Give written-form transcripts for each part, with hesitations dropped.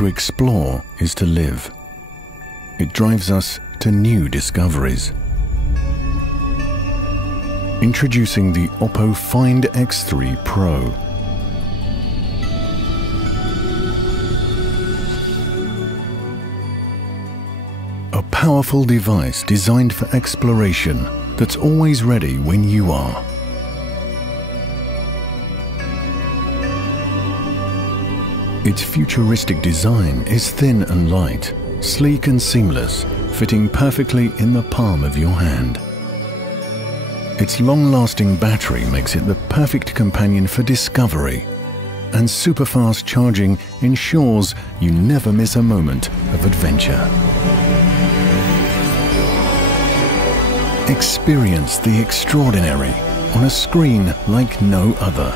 To explore is to live. It drives us to new discoveries. Introducing the Oppo Find X3 Pro. A powerful device designed for exploration that's always ready when you are. Its futuristic design is thin and light, sleek and seamless, fitting perfectly in the palm of your hand. Its long-lasting battery makes it the perfect companion for discovery, and super-fast charging ensures you never miss a moment of adventure. Experience the extraordinary on a screen like no other.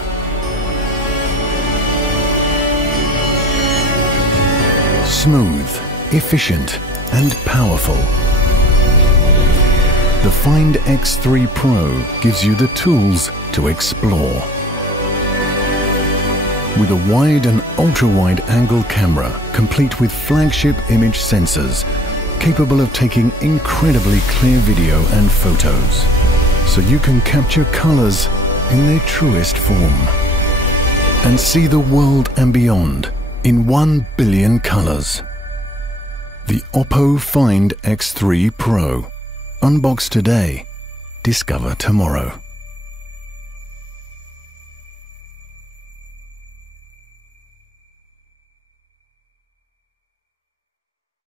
Smooth, efficient, and powerful. The Find X3 Pro gives you the tools to explore. With a wide and ultra-wide angle camera, complete with flagship image sensors, capable of taking incredibly clear video and photos, so you can capture colors in their truest form and see the world and beyond in 1 billion colors. The Oppo Find X3 Pro. Unbox today, discover tomorrow.